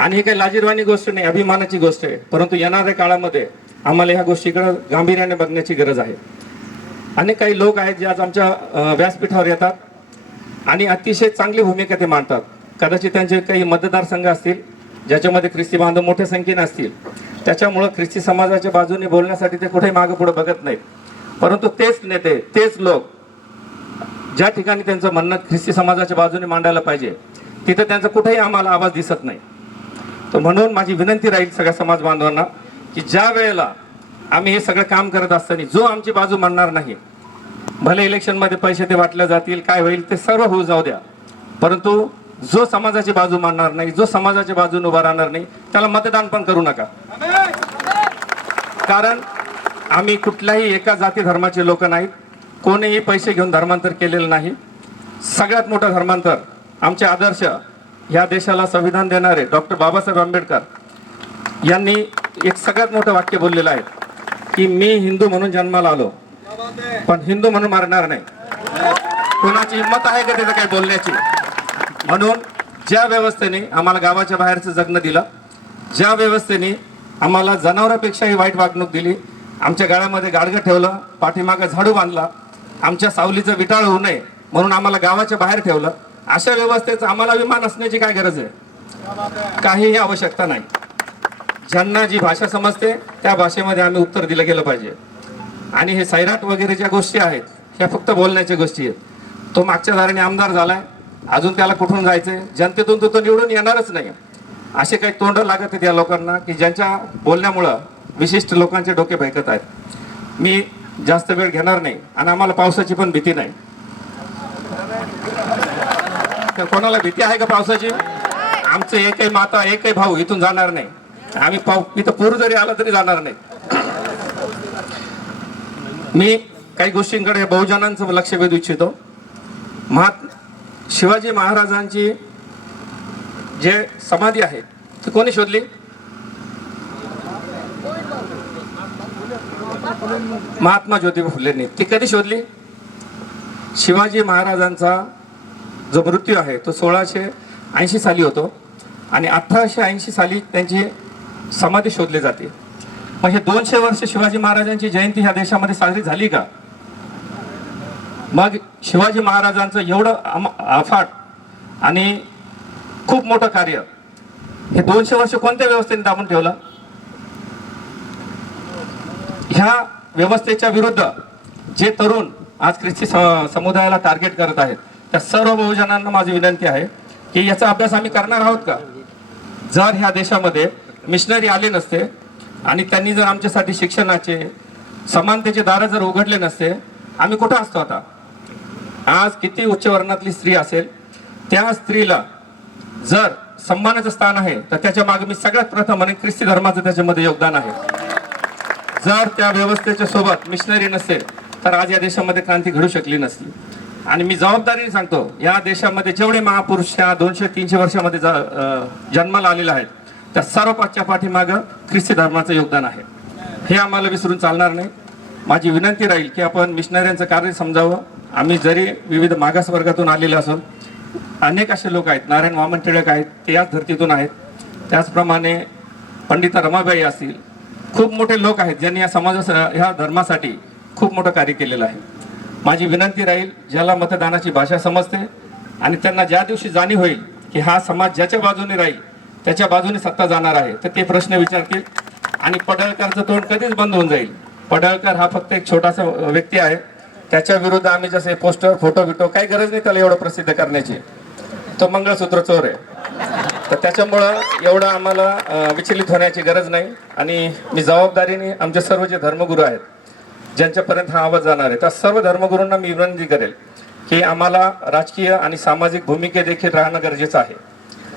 आणि ही काही लाजीरवाणी गोष्ट नाही अभिमानाची गोष्ट आहे. परंतु येणाऱ्या काळामध्ये आम्हाला ह्या गोष्टीकडे गांभीर्याने बघण्याची गरज आहे. अनेक काही लोक आहेत जे आज आमच्या व्यासपीठावर येतात आणि अतिशय चांगली भूमिका ते मांडतात. कदाचित त्यांचे काही मतदारसंघ असतील ज्याच्यामध्ये ख्रिस्ती बांधव मोठ्या संख्येने असतील. त्याच्यामुळं ख्रिस्ती समाजाच्या बाजूने बोलण्यासाठी ते कुठेही मागे पुढे बघत नाहीत. परंतु तेच नेते तेच लोक ज्या ठिकाणी त्यांचं म्हणणं ख्रिस्ती समाजाच्या बाजूने मांडायला पाहिजे तिथं त्यांचा कुठेही आम्हाला आवाज दिसत नाही. तर म्हणून माझी विनंती राहील सगळ्या समाज बांधवांना की ज्या वेळेला आम्ही हे सगळं काम करत असताना जो आमची बाजू मांडणार नाही भले इलेक्शनमध्ये पैसे ते वाटले जातील काय होईल ते सर्व होऊ जाऊ द्या. परंतु जो समाजाची बाजू मांडणार नाही जो समाजाच्या बाजूने उभा राहणार नाही त्याला मतदान पण करू नका. कारण आम्ही कुठल्याही एका जाती धर्माचे लोक नाहीत कोणीही पैसे घेऊन धर्मांतर केलेलं नाही. सगळ्यात मोठं धर्मांतर आमचे आदर्श या देशाला संविधान देणारे डॉक्टर बाबासाहेब आंबेडकर यांनी एक सगळ्यात मोठं वाक्य बोललेलं आहे की मी हिंदू म्हणून जन्माला आलो पण हिंदू म्हणून मारणार नाही. कोणाची हिंमत आहे का त्याचं काही बोलण्याची? म्हणून ज्या व्यवस्थेने आम्हाला गावाच्या बाहेरचं जगणं दिलं ज्या व्यवस्थेने आम्हाला जनावरांपेक्षाही वाईट वागणूक दिली आमच्या गाळ्यामध्ये गाडगं ठेवलं पाठीमागं झाडू बांधला आमच्या सावलीचं विटाळ होऊ नये म्हणून आम्हाला गावाच्या बाहेर ठेवलं अशा व्यवस्थेचा आम्हाला अभिमान असण्याची काय गरज आहे? काहीही आवश्यकता नाही. ज्यांना जी भाषा समजते त्या भाषेमध्ये आम्ही उत्तर दिलं गेलं पाहिजे. आणि हे सैराट वगैरे ज्या गोष्टी आहेत ह्या फक्त बोलण्याच्या गोष्टी आहेत. तो मागच्या दाराने आमदार झालाय. अजून त्याला कुठून जायचंय? जनतेतून तो तो निवडून येणारच नाही. असे काही तोंड लागत आहेत या लोकांना की ज्यांच्या बोलण्यामुळं विशिष्ट लोकांचे डोके बैकत आहेत. मी जास्त वेळ घेणार नाही आणि आम्हाला पावसाची पण भीती नाही. कोणाला भीती आहे का पावसाची? आमचं एकही माता एकही भाऊ इथून जाणार नाही. आम्ही पाऊ इथं पूर जरी आला तरी जाणार नाही. मी काही गोष्टींकडे बहुजनांचं लक्ष वेधू इच्छितो. महात शिवाजी महाराजांची जे समाधी आहे ती कोणी शोधली? महात्मा ज्योतिबा फुलेंनी. ती कधी शोधली? शिवाजी महाराजांचा जो मृत्यू आहे तो सोळाशे ऐंशी साली होतो आणि अठराशे ऐंशी साली त्यांची समाधी शोधली जाते. मग हे दोनशे वर्ष शिवाजी महाराजांची जयंती ह्या देशामध्ये साजरी झाली का? मग शिवाजी महाराजांचं एवढं अम- अफाट आणि खूप मोठं कार्य हे दोनशे वर्ष कोणत्या व्यवस्थेने दाबून ठेवलं? ह्या व्यवस्थेच्या विरुद्ध जे तरुण आज ख्रिस्ती समुदायाला टार्गेट करत आहेत त्या सर्व बहुजनांना माझी विनंती आहे की याचा अभ्यास आम्ही करणार आहोत का? जर ह्या देशामध्ये मिशनरी आले नसते आणि त्यांनी जर आमच्यासाठी शिक्षणाचे समानतेचे दार जर उघडले नसते आम्ही कुठं असतो आता? आज किती उच्च वर्णातली स्त्री असेल त्या स्त्रीला जर सन्मानाचं स्थान आहे तर त्याच्यामागे मी सगळ्यात प्रथम आणि ख्रिस्ती धर्माचं त्याच्यामध्ये योगदान आहे. जर त्या व्यवस्थेच्या सोबत मिशनरी नसेल तर आज या देशामध्ये क्रांती घडू शकली नसती. आणि मी जबाबदारीने सांगतो या देशामध्ये जेवढे महापुरुष या दोनशे तीनशे वर्षामध्ये जन्माला आलेले आहेत त्या सर्व पाठच्या पाठीमागं ख्रिस्ती धर्माचं योगदान आहे. हे आम्हाला विसरून चालणार नाही. माझी विनंती राहील की आपण मिशनऱ्यांचं कार्य समजावं. आम्ही जरी विविध मागासवर्गातून आलेले असून अनेक असे लोक आहेत नारायण वामन टिळक आहेत ते याच धर्तीतून आहेत. त्याचप्रमाणे पंडिता रमाबाई असतील खूप मोठे लोक आहेत ज्यांनी या समाजा ह्या धर्मासाठी खूप मोठं कार्य केलेलं आहे. माझी विनंती राहील ज्याला मतदानाची भाषा समजते आणि त्यांना ज्या दिवशी जाणीव होईल की हा समाज ज्याच्या बाजूने राहील त्याच्या बाजूने सत्ता जाणार आहे तर ते प्रश्न विचारतील. आणि पडळकरचं तोंड कधीच बंद होऊन जाईल. पडळकर हा फक्त एक छोटासा व्यक्ती आहे. त्याच्या विरुद्ध आम्ही जसे पोस्टर फोटो बिटो काही गरज नाही त्याला एवढं प्रसिद्ध करण्याची. तो मंगळसूत्र चोर आहे. तर त्याच्यामुळं एवढं आम्हाला विचलित होण्याची गरज नाही. आणि मी जबाबदारीने आमचे सर्व जे धर्मगुरू आहेत ज्यांच्यापर्यंत हा आवाज जाणार आहे. त्या सर्व धर्मगुरूंना मी विनंती करेल की आम्हाला राजकीय आणि सामाजिक भूमिके देखील राहणं गरजेचं आहे.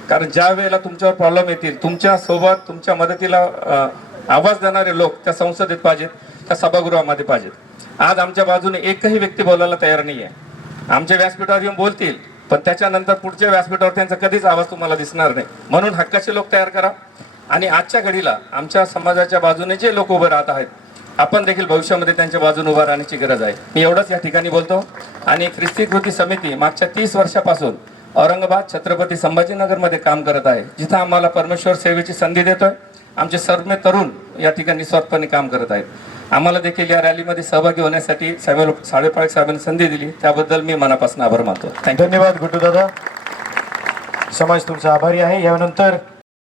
कारण ज्या वेळेला तुमच्यावर प्रॉब्लेम येतील तुमच्यासोबत तुमच्या मदतीला आवाज देणारे लोक त्या संसदेत पाहिजेत त्या सभागृहामध्ये पाहिजेत. आज आमच्या बाजूने एकही व्यक्ती बोलायला तयार नाही आहे आमच्या व्यासपीठावर येऊन बोलतील पण त्याच्यानंतर पुढच्या व्यासपीठावर त्यांचा कधीच आवाज तुम्हाला दिसणार नाही. म्हणून हक्काचे लोक तयार करा. आणि आजच्या घडीला आमच्या समाजाच्या बाजूने जे लोक उभे राहत आहेत आपण देखील भविष्यामध्ये त्यांच्या बाजूने उभा राहण्याची गरज आहे. मी एवढंच या ठिकाणी बोलतो. आणि ख्रिस्ती कृती समिती मागच्या तीस वर्षापासून औरंगाबाद छत्रपती संभाजीनगरमध्ये काम करत आहे. जिथं आम्हाला परमेश्वर सेवेची संधी देतोय. आमचे सर्व तरुण या ठिकाणी निस्वार्थपणे काम करत आहेत. आम्हाला देखील या रॅलीमध्ये सहभागी होण्यासाठी साहेब साडेपाळक साहेबांनी संधी दिली. त्याबद्दल मी मनापासून आभार मानतो. धन्यवाद गुड्डू दादा समाज तुमचा आभारी आहे. यानंतर